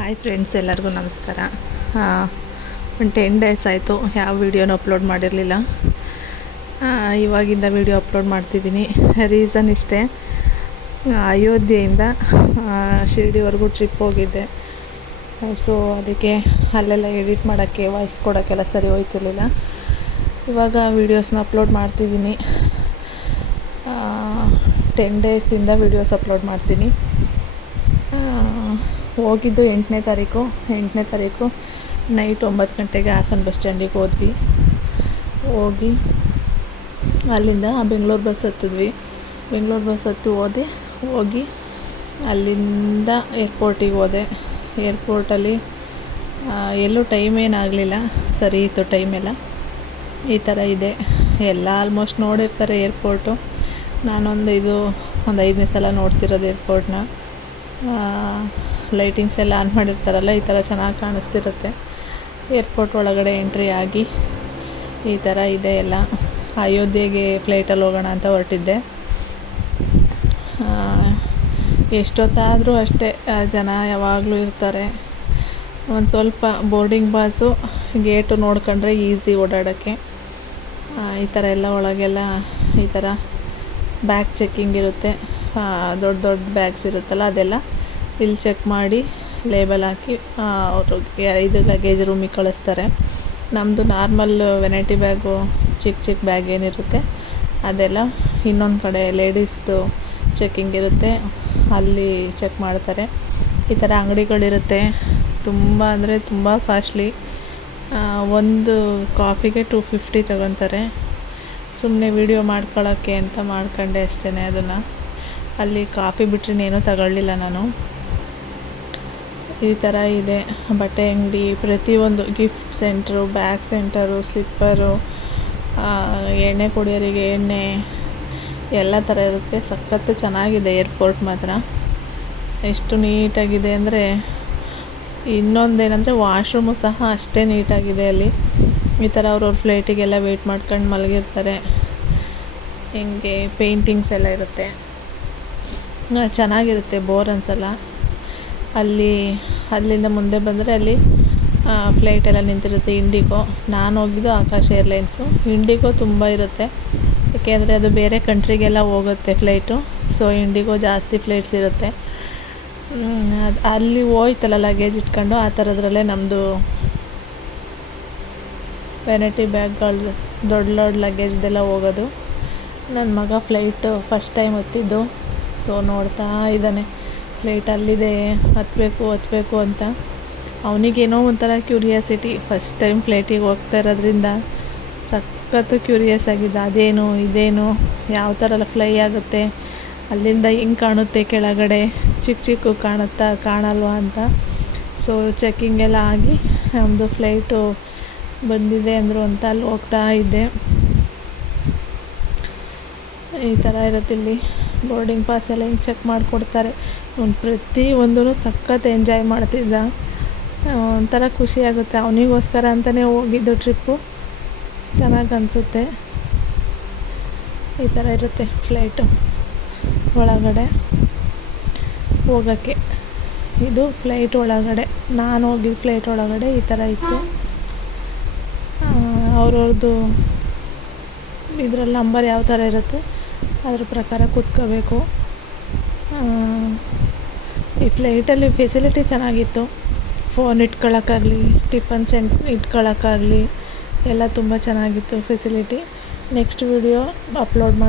Hi friends, ಎಲ್ಲರಿಗೂ ನಮಸ್ಕಾರ. ಒಂದು 10 ಡೇಸ್ ಆಯಿತು ಯಾವ ವೀಡಿಯೋನೂ ಅಪ್ಲೋಡ್ ಮಾಡಿರಲಿಲ್ಲ. ಇವಾಗಿಂದ ವೀಡಿಯೋ ಅಪ್ಲೋಡ್ ಮಾಡ್ತಿದ್ದೀನಿ. ರೀಸನ್ ಇಷ್ಟೇ, ಅಯೋಧ್ಯೆಯಿಂದ ಶಿರ್ಡಿವರೆಗೂ ಟ್ರಿಪ್ ಹೋಗಿದ್ದೆ. ಸೊ ಅದಕ್ಕೆ ಅಲ್ಲೆಲ್ಲ ಎಡಿಟ್ ಮಾಡೋಕ್ಕೆ, ವಾಯ್ಸ್ ಕೊಡೋಕ್ಕೆಲ್ಲ ಸರಿ ಹೋಯ್ತಿರ್ಲಿಲ್ಲ. ಇವಾಗ ವೀಡಿಯೋಸ್ನ ಅಪ್ಲೋಡ್ ಮಾಡ್ತಿದ್ದೀನಿ. 10 ಡೇಸಿಂದ ವೀಡಿಯೋಸ್ ಅಪ್ಲೋಡ್ ಮಾಡ್ತೀನಿ. ಹೋಗಿದ್ದು 8ನೇ ತಾರೀಕು ನೈಟ್ 9 ಗಂಟೆಗೆ ಹಾಸನ ಬಸ್ ಸ್ಟ್ಯಾಂಡಿಗೆ ಹೋಗಿ ಅಲ್ಲಿಂದ ಬೆಂಗಳೂರು ಬಸ್ ಹತ್ತಿದ್ವಿ. ಬೆಂಗಳೂರು ಬಸ್ ಹೋಗಿ ಅಲ್ಲಿಂದ ಏರ್ಪೋರ್ಟಿಗೆ ಹೋದೆ. ಏರ್ಪೋರ್ಟಲ್ಲಿ ಎಲ್ಲೂ ಟೈಮ್ ಏನಾಗಲಿಲ್ಲ, ಸರಿ ಇತ್ತು ಟೈಮೆಲ್ಲ. ಈ ಥರ ಇದೆ, ಎಲ್ಲ ಆಲ್ಮೋಸ್ಟ್ ನೋಡಿರ್ತಾರೆ ಏರ್ಪೋರ್ಟು. ನಾನೊಂದು 5ನೇ ಸಲ ನೋಡ್ತಿರೋದು ಏರ್ಪೋರ್ಟ್ನ. ಲೈಟಿಂಗ್ಸ್ ಎಲ್ಲ ಆನ್ ಮಾಡಿರ್ತಾರಲ್ಲ, ಈ ಥರ ಚೆನ್ನಾಗಿ ಕಾಣಿಸ್ತಿರುತ್ತೆ. ಏರ್ಪೋರ್ಟ್ ಒಳಗಡೆ ಎಂಟ್ರಿ ಆಗಿ ಈ ಥರ ಇದೆ ಎಲ್ಲ. ಅಯೋಧ್ಯೆಗೆ ಫ್ಲೈಟಲ್ಲಿ ಹೋಗೋಣ ಅಂತ ಹೊರಟಿದ್ದೆ. ಎಷ್ಟೊತ್ತಾದರೂ ಅಷ್ಟೇ, ಜನ ಯಾವಾಗಲೂ ಇರ್ತಾರೆ. ಒಂದು ಸ್ವಲ್ಪ ಬೋರ್ಡಿಂಗ್ ಪಾಸು ಗೇಟು ನೋಡ್ಕೊಂಡ್ರೆ ಈಸಿ ಓಡಾಡೋಕ್ಕೆ. ಈ ಥರ ಎಲ್ಲ ಒಳಗೆಲ್ಲ ಈ ಥರ ಬ್ಯಾಗ್ ಚೆಕ್ಕಿಂಗ್ ಇರುತ್ತೆ. ದೊಡ್ಡ ಬ್ಯಾಗ್ಸ್ ಇರುತ್ತಲ್ಲ, ಅದೆಲ್ಲ ಇಲ್ಲಿ ಚೆಕ್ ಮಾಡಿ ಲೇಬಲ್ ಹಾಕಿ ಅವರು ಇದು ಲಗೇಜ್ ರೂಮಿಗೆ ಕಳಿಸ್ತಾರೆ. ನಮ್ಮದು ನಾರ್ಮಲ್ ವೆನೈಟಿ ಬ್ಯಾಗು, ಚಿಕ್ಕ ಬ್ಯಾಗ್ ಏನಿರುತ್ತೆ ಅದೆಲ್ಲ ಇನ್ನೊಂದು ಕಡೆ ಲೇಡೀಸ್ದು ಚೆಕ್ಕಿಂಗ್ ಇರುತ್ತೆ, ಅಲ್ಲಿ ಚೆಕ್ ಮಾಡ್ತಾರೆ. ಈ ಥರ ಅಂಗಡಿಗಳಿರುತ್ತೆ, ತುಂಬ ಅಂದರೆ ತುಂಬ ಕಾಸ್ಟ್ಲಿ. ಒಂದು ಕಾಫಿಗೆ 250 ತಗೊತಾರೆ. ಸುಮ್ಮನೆ ವೀಡಿಯೋ ಮಾಡ್ಕೊಳ್ಳೋಕ್ಕೆ ಅಂತ ಮಾಡ್ಕೊಂಡೆ ಅಷ್ಟೇ ಅದನ್ನು. ಅಲ್ಲಿ ಕಾಫಿ ಬಿಟ್ಟರೆ ತಗೊಳ್ಳಿಲ್ಲ ನಾನು. ಈ ಥರ ಇದೆ ಬಟ್ಟೆ ಅಂಗಡಿ, ಪ್ರತಿಯೊಂದು gift centre, bag centre, slipper, ಎಣ್ಣೆ ಕುಡಿಯೋರಿಗೆ ಎಣ್ಣೆ, ಎಲ್ಲ ಥರ ಇರುತ್ತೆ. ಸಖತ್ತು ಚೆನ್ನಾಗಿದೆ ಏರ್ಪೋರ್ಟ್ ಮಾತ್ರ. ಎಷ್ಟು ನೀಟಾಗಿದೆ ಅಂದರೆ, ಇನ್ನೊಂದೇನೆಂದರೆ ವಾಶ್ರೂಮು ಸಹ ಅಷ್ಟೇ ನೀಟಾಗಿದೆ ಅಲ್ಲಿ. ಈ ಥರ ಅವ್ರವ್ರ ಫ್ಲೈಟಿಗೆಲ್ಲ ವೆಯ್ಟ್ ಮಾಡ್ಕೊಂಡು ಮಲಗಿರ್ತಾರೆ. ಹಿಂಗೆ ಪೇಂಟಿಂಗ್ಸ್ ಎಲ್ಲ ಇರುತ್ತೆ, ಚೆನ್ನಾಗಿರುತ್ತೆ, ಬೋರ್ ಅನ್ಸಲ್ಲ. ಅಲ್ಲಿಂದ ಮುಂದೆ ಬಂದರೆ ಅಲ್ಲಿ ಫ್ಲೈಟೆಲ್ಲ ನಿಂತಿರುತ್ತೆ. ಇಂಡಿಗೋ, ನಾನು ಹೋಗಿದ್ದು ಆಕಾಶ್ ಏರ್ಲೈನ್ಸು. ಇಂಡಿಗೋ ತುಂಬ ಇರುತ್ತೆ, ಏಕೆಂದರೆ ಅದು ಬೇರೆ ಕಂಟ್ರಿಗೆಲ್ಲ ಹೋಗುತ್ತೆ ಫ್ಲೈಟು. ಸೊ ಇಂಡಿಗೋ ಜಾಸ್ತಿ ಫ್ಲೈಟ್ಸ್ ಇರುತ್ತೆ. ಅಲ್ಲಿ ಹೋಯ್ತಲ್ಲ ಲಗೇಜ್ ಇಟ್ಕೊಂಡು, ಆ ಥರದ್ರಲ್ಲೇ ನಮ್ಮದು ವೆನೈಟಿ ಬ್ಯಾಗ್ಗಳು, ದೊಡ್ಡ ಲಗೇಜ್ದೆಲ್ಲ ಹೋಗೋದು. ನನ್ನ ಮಗ ಫ್ಲೈಟು ಫಸ್ಟ್ ಟೈಮ್ ಹತ್ತಿದ್ದು. ಸೊ ನೋಡ್ತಾ ಇದ್ದಾನೆ ಫ್ಲೈಟ್ ಅಲ್ಲಿದೆ, ಹತ್ತಬೇಕು ಅಂತ. ಅವನಿಗೇನೋ ಒಂಥರ ಕ್ಯೂರಿಯಾಸಿಟಿ, ಫಸ್ಟ್ ಟೈಮ್ ಫ್ಲೈಟಿಗೆ ಹೋಗ್ತಾ ಇರೋದ್ರಿಂದ ಸಖತ್ತು ಕ್ಯೂರಿಯಸ್ ಆಗಿದ್ದ. ಅದೇನು ಇದೇನು, ಯಾವ ಥರ ಎಲ್ಲ ಫ್ಲೈ ಆಗುತ್ತೆ, ಅಲ್ಲಿಂದ ಹೆಂಗೆ ಕಾಣುತ್ತೆ ಕೆಳಗಡೆ, ಚಿಕ್ಕ ಕಾಣುತ್ತಾ ಕಾಣಲ್ವಾ ಅಂತ. ಸೊ ಚೆಕ್ಕಿಂಗ್ ಎಲ್ಲ ಆಗಿ ನಮ್ಮದು ಫ್ಲೈಟು ಬಂದಿದೆ ಅಂದರು ಅಂತ ಅಲ್ಲಿ ಹೋಗ್ತಾ ಇದ್ದೆ. ಈ ಥರ ಇರುತ್ತೆ ಇಲ್ಲಿ. ಬೋರ್ಡಿಂಗ್ ಪಾಸ್ ಎಲ್ಲ ಹಿಂಗೆ ಚೆಕ್ ಮಾಡಿಕೊಡ್ತಾರೆ. ಪ್ರತಿಯೊಂದೂ ಸಖತ್ ಎಂಜಾಯ್ ಮಾಡ್ತಿದ್ದ. ಒಂಥರ ಖುಷಿಯಾಗುತ್ತೆ. ಅವನಿಗೋಸ್ಕರ ಅಂತಲೇ ಹೋಗಿದ್ದು ಟ್ರಿಪ್ಪು, ಚೆನ್ನಾಗಿ ಅನಿಸುತ್ತೆ. ಈ ಥರ ಇರುತ್ತೆ ಫ್ಲೈಟು ಒಳಗಡೆ ಹೋಗೋಕ್ಕೆ. ಇದು ಫ್ಲೈಟ್ ಒಳಗಡೆ, ನಾನು ಹೋಗಿದ್ದು ಫ್ಲೈಟ್ ಒಳಗಡೆ ಈ ಥರ ಇತ್ತು. ಅವ್ರವ್ರದ್ದು ಇದ್ರಲ್ಲಿ ನಂಬರ್ ಯಾವ ಥರ ಇರುತ್ತೆ ಅದ್ರ ಪ್ರಕಾರ ಕೂತ್ಕೋಬೇಕು. ಈ ಫ್ಲೈಟಲ್ಲಿ ಫೆಸಿಲಿಟಿ ಚೆನ್ನಾಗಿತ್ತು. ಫೋನ್ ಇಟ್ಕೊಳ್ಳೋಕ್ಕಾಗಲಿ, ಟಿಫನ್ ಇಟ್ಕೊಳ್ಳೋಕ್ಕಾಗಲಿ ಎಲ್ಲ ತುಂಬ ಚೆನ್ನಾಗಿತ್ತು ಫೆಸಿಲಿಟಿ. ನೆಕ್ಸ್ಟ್ ವೀಡಿಯೋ ಅಪ್ಲೋಡ್ ಮಾಡಿ